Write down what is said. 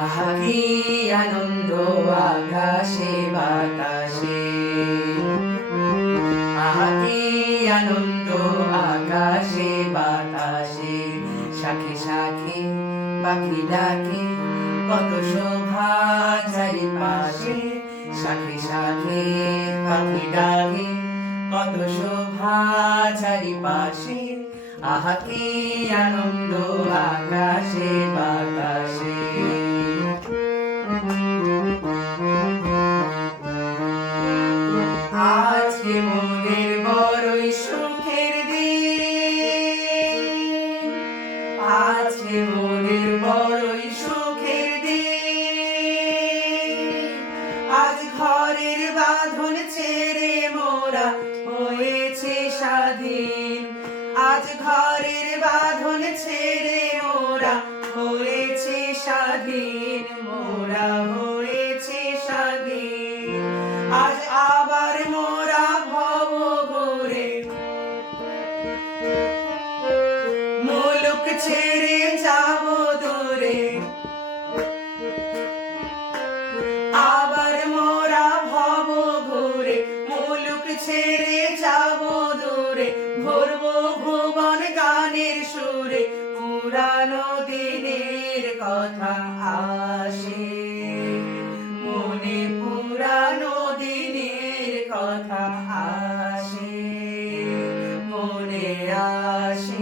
আহা আনন্দ আকাশে, বাতাসে। আহা আনন্দ আকাশে, বাতাসে। শাখে শাখে পাখি ডাকে, কত শোভা চারিপাশে শাখে শাখে পাখি ডাকে, কত শোভা চারিপাশে আহা কি আনন্দ আকাশে, বাতাসে। আজকে মনের বড়ই সুখের দিন। আজ ঘরের বাঁধন ছেড়ে মোরা হয়েছে স্বাধীন। আজ ঘরের বাঁধন ছেড়ে মোরা হয়েছে স্বাধীন। মোরা হয়েছে ছেড়ে যাব দূরে। আবার মোরা ভব ঘুরে, মুলুক ছেড়ে যাব দূরে। ভরবো ভুবন গানের সুরে, পুরানো দিনের কথা আসে। মনে পুরানো দিনের কথা আসে, মনে আসে।